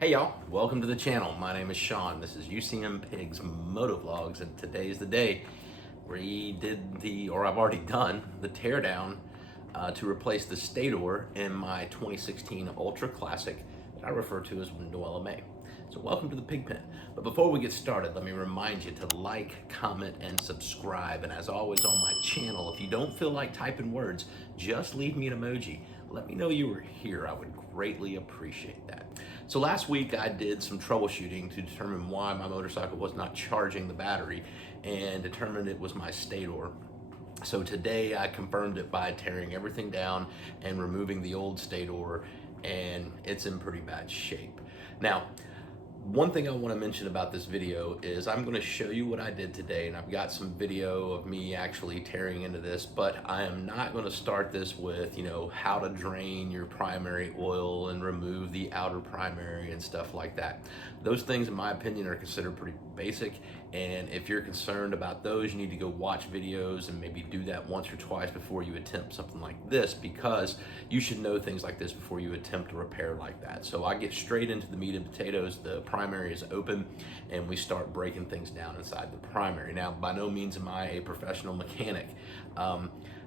Hey y'all, welcome to the channel. My name is Sean. This is UCM Pigs Motovlogs, and today's the day we did I've already done the teardown to replace the Stator in my 2016 Ultra Classic that I refer to as Window LMA. So welcome to the pig pen. But before we get started, let me remind you to like, comment, and subscribe. And as always on my channel, if you don't feel like typing words, just leave me an emoji. Let me know you were here. I would greatly appreciate that. So last week I did some troubleshooting to determine why my motorcycle was not charging the battery and determined it was my Stator. So today I confirmed it by tearing everything down and removing the old Stator, and it's in pretty bad shape. Now, one thing I want to mention about this video is I'm going to show you what I did today, and I've got some video of me actually tearing into this, but I am not going to start this with, how to drain your primary oil and remove the outer primary and stuff like that. Those things, in my opinion, are considered pretty basic, and if you're concerned about those, you need to go watch videos and maybe do that once or twice before you attempt something like this, because you should know things like this before you attempt a repair like that. So I get straight into the meat and potatoes. The primary is open and we start breaking things down inside the primary. Now, by no means am I a professional mechanic.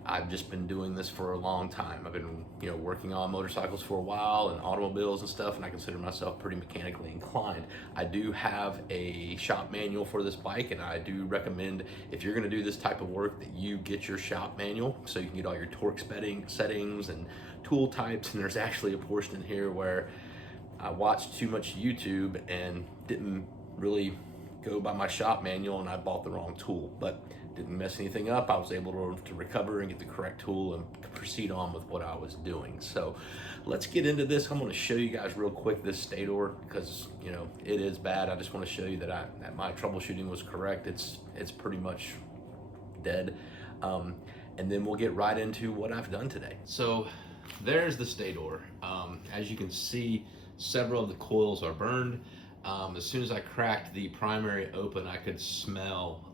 I've just been doing this for a long time. I've been, working on motorcycles for a while and automobiles and stuff, and I consider myself pretty mechanically inclined. I do have a shop manual for this bike, and I do recommend, if you're gonna do this type of work, that you get your shop manual so you can get all your torque settings and tool types. And there's actually a portion in here where I watched too much YouTube and didn't really go by my shop manual, and I bought the wrong tool, but didn't mess anything up. I was able to recover and get the correct tool and proceed on with what I was doing. So let's get into this. I'm going to show you guys real quick this Stator, because it is bad. I just want to show you that my troubleshooting was correct. It's pretty much dead, and then we'll get right into what I've done today. So there's the Stator. As you can see, several of the coils are burned. As soon as I cracked the primary open, I could smell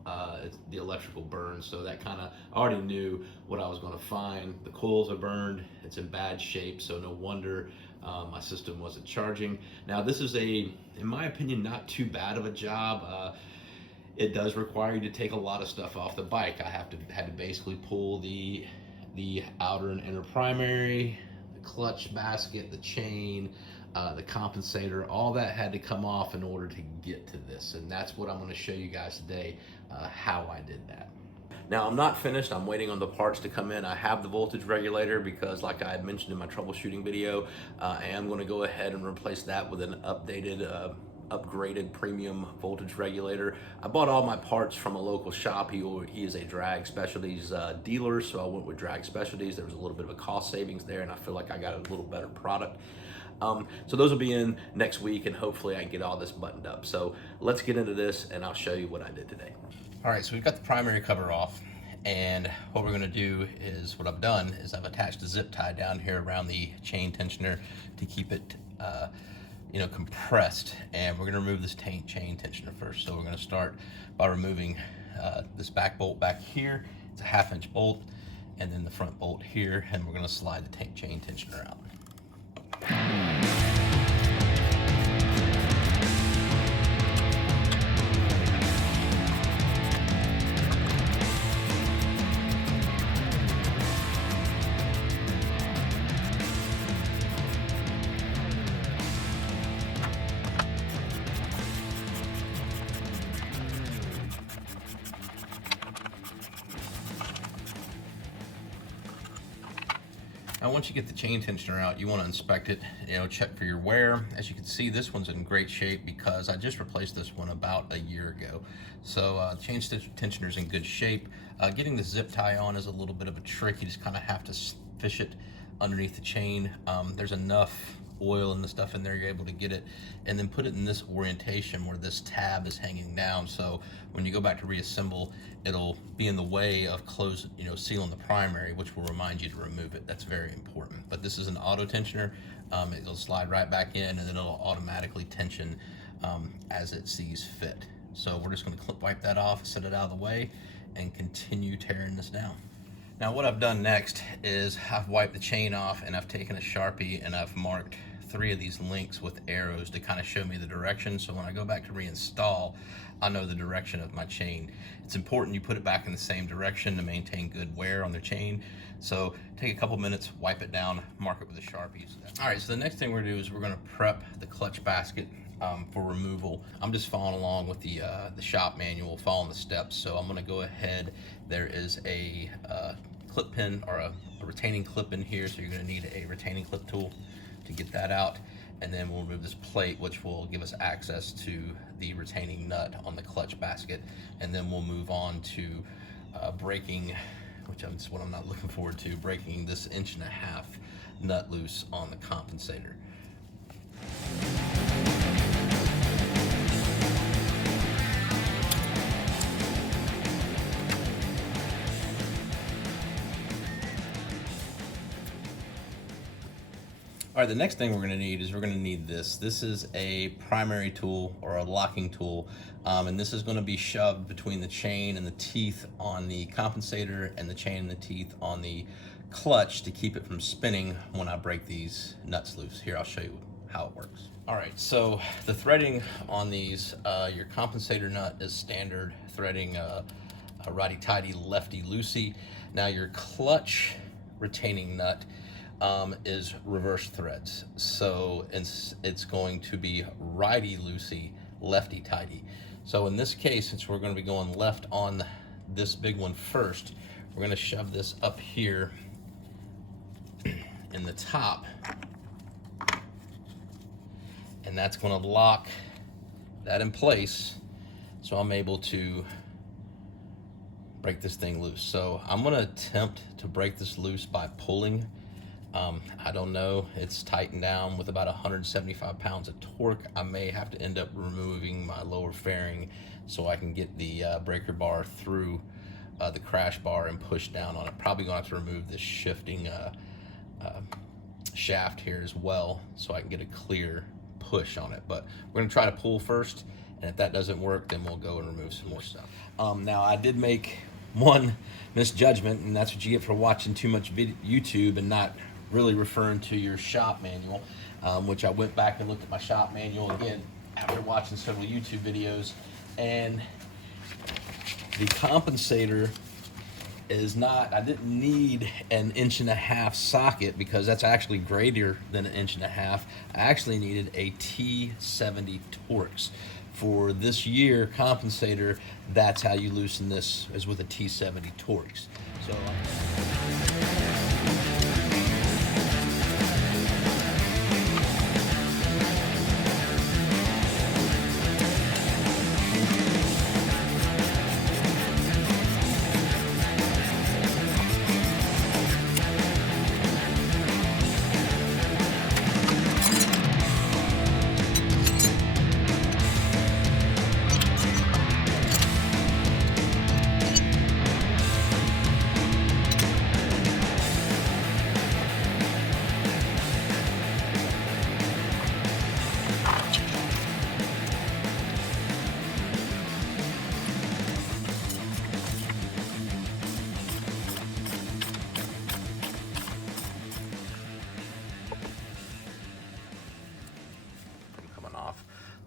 the electrical burn, so that I already knew what I was going to find. The coils are burned, it's in bad shape, so no wonder my system wasn't charging. Now, this is in my opinion, not too bad of a job. It does require you to take a lot of stuff off the bike. I had to basically pull the outer and inner primary, the clutch basket, the chain, the compensator, all that had to come off in order to get to this. And that's what I'm going to show you guys today, how I did that. Now, I'm not finished. I'm waiting on the parts to come in. I have the voltage regulator because, like I had mentioned in my troubleshooting video, I am going to go ahead and replace that with an upgraded premium voltage regulator. I bought all my parts from a local shop. He is a Drag Specialties dealer, so I went with Drag Specialties. There was a little bit of a cost savings there, and I feel like I got a little better product. So those will be in next week, and hopefully I can get all this buttoned up. So let's get into this, and I'll show you what I did today. All right, so we've got the primary cover off, and what we're gonna do is, what I've done is I've attached a zip tie down here around the chain tensioner to keep it compressed, and we're gonna remove this chain tensioner first. So we're gonna start by removing this back bolt back here. It's a 1/2-inch bolt, and then the front bolt here, and we're gonna slide the chain tensioner out. Now, once you get the chain tensioner out, you want to inspect it, check for your wear. As you can see, this one's in great shape because I just replaced this one about a year ago. So the chain tensioner's in good shape. Getting the zip tie on is a little bit of a trick. You just kind of have to fish it underneath the chain. There's enough oil and the stuff in there, you're able to get it, and then put it in this orientation where this tab is hanging down. So when you go back to reassemble, it'll be in the way of sealing the primary, which will remind you to remove it. That's very important. But this is an auto tensioner. It'll slide right back in, and then it'll automatically tension as it sees fit. So we're just going to wipe that off, set it out of the way, and continue tearing this down. Now what I've done next is I've wiped the chain off, and I've taken a Sharpie and I've marked 3 of these links with arrows to kind of show me the direction, so when I go back to reinstall, I know the direction of my chain. It's important you put it back in the same direction to maintain good wear on the chain. So take a couple minutes, wipe it down, mark it with a Sharpie. All right, so the next thing we're gonna do is we're gonna prep the clutch basket for removal. I'm just following along with the shop manual, following the steps. So I'm gonna go ahead. There is a clip pin or a retaining clip in here, so you're gonna need a retaining clip tool to get that out. And then we'll remove this plate, which will give us access to the retaining nut on the clutch basket. And then we'll move on to breaking, which is what I'm not looking forward to, breaking this 1.5 inch nut loose on the compensator. All right, the next thing we're gonna need is we're gonna need this. This is a primary tool or a locking tool, and this is gonna be shoved between the chain and the teeth on the compensator and the chain and the teeth on the clutch to keep it from spinning when I break these nuts loose. Here, I'll show you how it works. All right, so the threading on these, your compensator nut is standard threading, a righty-tighty, lefty-loosey. Now your clutch retaining nut is reverse threads. So it's going to be righty-loosey, lefty-tighty. So in this case, since we're going to be going left on this big one first, we're going to shove this up here in the top, and that's going to lock that in place, so I'm able to break this thing loose. So I'm going to attempt to break this loose by pulling. I don't know, it's tightened down with about 175 pounds of torque. I may have to end up removing my lower fairing so I can get the breaker bar through the crash bar and push down on it. Probably gonna have to remove this shifting shaft here as well so I can get a clear push on it. But we're gonna try to pull first, and if that doesn't work, then we'll go and remove some more stuff. Now I did make one misjudgment, and that's what you get for watching too much YouTube and not really referring to your shop manual, which I went back and looked at my shop manual again after watching several YouTube videos, and the compensator is not, I didn't need an 1.5 inch socket because that's actually greater than 1.5 inches. I actually needed a T70 Torx. For this year compensator, that's how you loosen this, is with a T70 Torx. So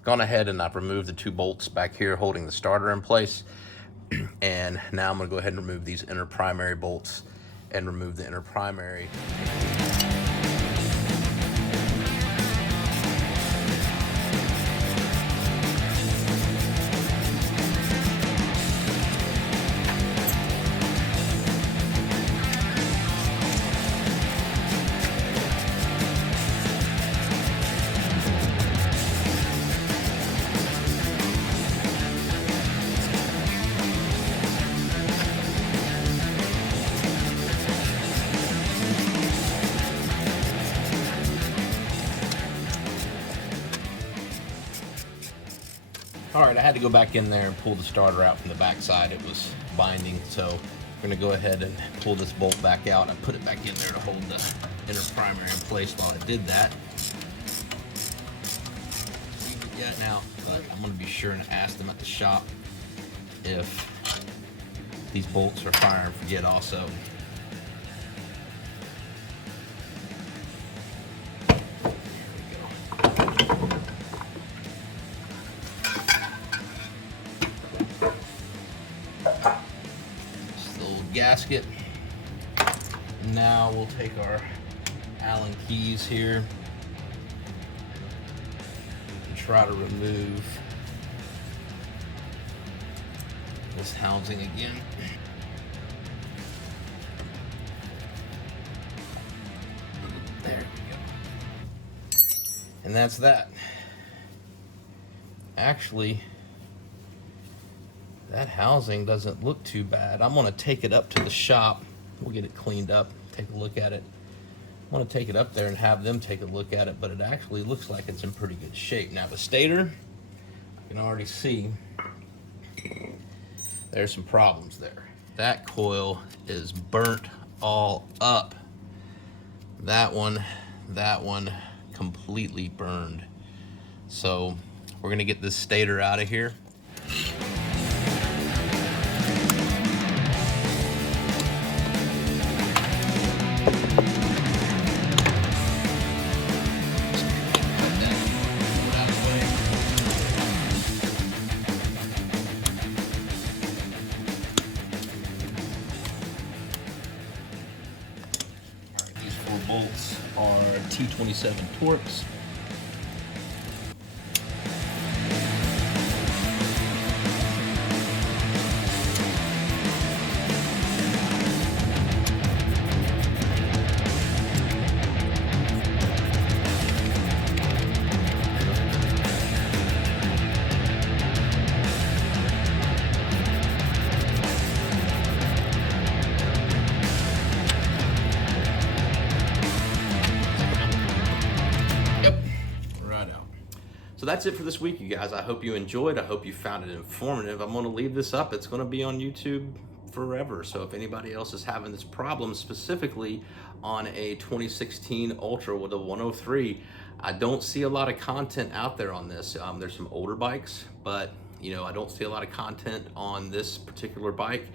gone ahead and I've removed the 2 bolts back here holding the starter in place, and now I'm going to go ahead and remove these inner primary bolts and remove the inner primary. All right, I had to go back in there and pull the starter out from the back side. It was binding, so I'm gonna go ahead and pull this bolt back out and put it back in there to hold the inner primary in place while I did that. Yet now, but I'm gonna be sure and ask them at the shop if these bolts are fire and forget also. There we go. gasket. Now we'll take our Allen keys here and try to remove this housing again. There we go. And that's that. Actually, that housing doesn't look too bad. I'm gonna take it up to the shop. We'll get it cleaned up, take a look at it. I want to take it up there and have them take a look at it, but it actually looks like it's in pretty good shape. Now the Stator, I can already see there's some problems there. That coil is burnt all up. That one completely burned. So we're gonna get this Stator out of here. Bolts are T27 Torx. So that's it for this week, you guys. I hope you enjoyed. I hope you found it informative. I'm going to leave this up. It's going to be on YouTube forever. So if anybody else is having this problem, specifically on a 2016 Ultra with a 103, I don't see a lot of content out there on this. There's some older bikes, but I don't see a lot of content on this particular bike.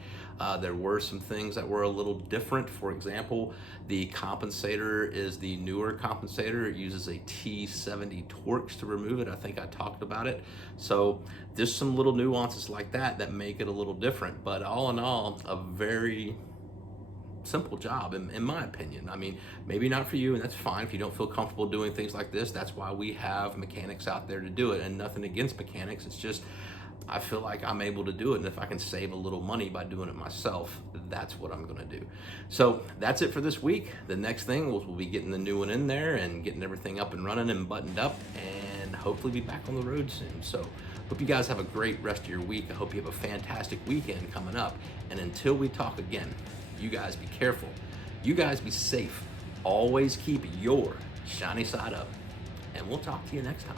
There were some things that were a little different. For example, the compensator is the newer compensator. It uses a T70 Torx to remove it. I think I talked about it. So there's some little nuances like that that make it a little different. But all in all, a very simple job in my opinion. I mean, maybe not for you, and that's fine if you don't feel comfortable doing things like this. That's why we have mechanics out there to do it, and nothing against mechanics. It's just I feel like I'm able to do it, and if I can save a little money by doing it myself, that's what I'm gonna do. So that's it for this week. The next thing we'll be getting the new one in there and getting everything up and running and buttoned up, and hopefully be back on the road soon. So hope you guys have a great rest of your week. I hope you have a fantastic weekend coming up, and until we talk again, you guys be careful, you guys be safe, always keep your shiny side up, and we'll talk to you next time.